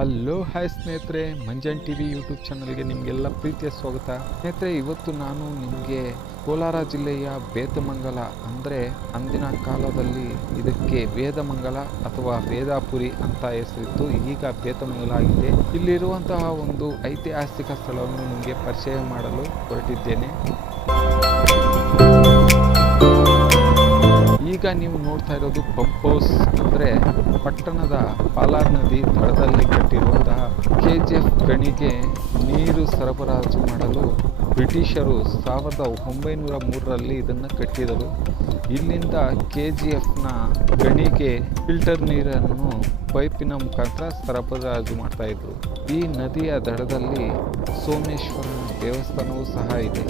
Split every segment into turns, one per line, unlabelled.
Hello hi ಸ್ನೇಹಿತರೆ. Manjan T V YouTube ಚಾನಲ್ಗೆ ನಿಮಗೆಲ್ಲ ಪ್ರೀತಿಯ ಸ್ವಾಗತ. ಸ್ನೇಹಿತರೆ, ಇವತ್ತು ನಾನು ನಿಮಗೆ ಕೋಲಾರ ಜಿಲ್ಲೆಯ ಬೇತಮಂಗಲ ಅಂದರೆ ಅಂದಿನ ಕಾಲದಲ್ಲಿ ಇದಕ್ಕೆ ವೇದಮಂಗಲ ಅಥವಾ ವೇದಾಪುರಿ ಅಂತ ಹೆಸರಿತ್ತು. ಈಗ ಬೇತಮಂಗಲ ಆಗಿದೆ. ಇಲ್ಲಿರುವಂತಹ ಒಂದು ಐತಿಹಾಸಿಕ ಸ್ಥಳವನ್ನು ನಿಮಗೆ ಪರಿಚಯ ಮಾಡಲು ಹೊರಟಿದ್ದೇನೆ. ನೀವು ನೋಡ್ತಾ ಇರೋದು ಪಂಪ್ ಹೌಸ್ ಅಂದರೆ ಪಟ್ಟಣದ ಪಾಲಾರ್ ನದಿ ದಡದಲ್ಲಿ ಕಟ್ಟಿರುವಂತಹ ಕೆ ಜಿ ಎಫ್ ಗಣಿಗೆ ನೀರು ಸರಬರಾಜು ಮಾಡಲು ಬ್ರಿಟಿಷರು ಸಾವಿರದ ಒಂಬೈನೂರ ಮೂರರಲ್ಲಿ ಇದನ್ನು ಕಟ್ಟಿದರು. ಇಲ್ಲಿಂದ ಕೆ ಜಿ ಎಫ್ನ ಗಣಿಗೆ ಫಿಲ್ಟರ್ ನೀರನ್ನು ಪೈಪಿನ ಮುಖಾಂತರ ಸರಬರಾಜು ಮಾಡ್ತಾ ಇದ್ರು. ಈ ನದಿಯ ದಡದಲ್ಲಿ ಸೋಮೇಶ್ವರನ ದೇವಸ್ಥಾನವೂ ಸಹ ಇದೆ.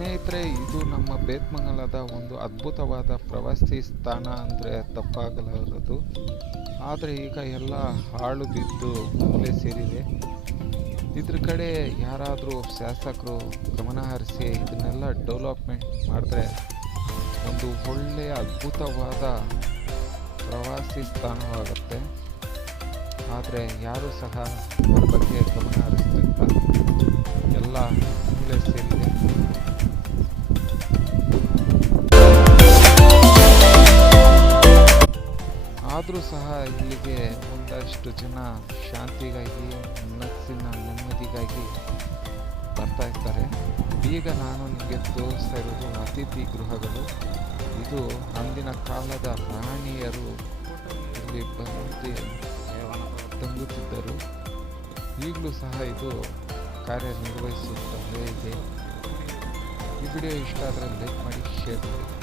ಸ್ನೇಹಿತರೆ, ಇದು ನಮ್ಮ ಬೇತ್ಮಂಗಲದ ಒಂದು ಅದ್ಭುತವಾದ ಪ್ರವಾಸಿ ಸ್ಥಾನ ಅಂದರೆ ತಪ್ಪಾಗಲಾರದು. ಆದರೆ ಈಗ ಎಲ್ಲ ಹಾಳು ಬಿದ್ದು ಮೂಲೆ ಸೇರಿದೆ. ಇದ್ರ ಕಡೆ ಯಾರಾದರೂ ಶಾಸಕರು ಗಮನ ಹರಿಸಿ ಇದನ್ನೆಲ್ಲ ಡೆವಲಪ್ಮೆಂಟ್ ಮಾಡಿದ್ರೆ ಒಂದು ಒಳ್ಳೆಯ ಅದ್ಭುತವಾದ ಪ್ರವಾಸಿ ಸ್ಥಾನವಾಗುತ್ತೆ. ಆದರೆ ಯಾರೂ ಸಹ ಬಗ್ಗೆ ಆದರೂ ಸಹ ಇಲ್ಲಿಗೆ ಒಂದಷ್ಟು ಜನ ಶಾಂತಿಗಾಗಿ, ಮನಸ್ಸಿನ ನೆಮ್ಮದಿಗಾಗಿ ಬರ್ತಾ ಇರ್ತಾರೆ ಈಗ ನಾನು ನಿಮಗೆ ತೋರಿಸ್ತಾ ಇರೋದು ಅತಿಥಿ ಗೃಹಗಳು. ಇದು ಅಂದಿನ ಕಾಲದ ರಾಣಿಯರು ಇಲ್ಲಿ ಬಂದು ತಂಗುತ್ತಿದ್ದರು. ಈಗಲೂ ಸಹ ಇದು ಕಾರ್ಯನಿರ್ವಹಿಸುತ್ತಲೇ ಇದೆ. ಈ ವಿಡಿಯೋ ಇಷ್ಟ ಆದರೆ ಲೈಕ್ ಮಾಡಿ, ಶೇರ್ ಮಾಡಿ.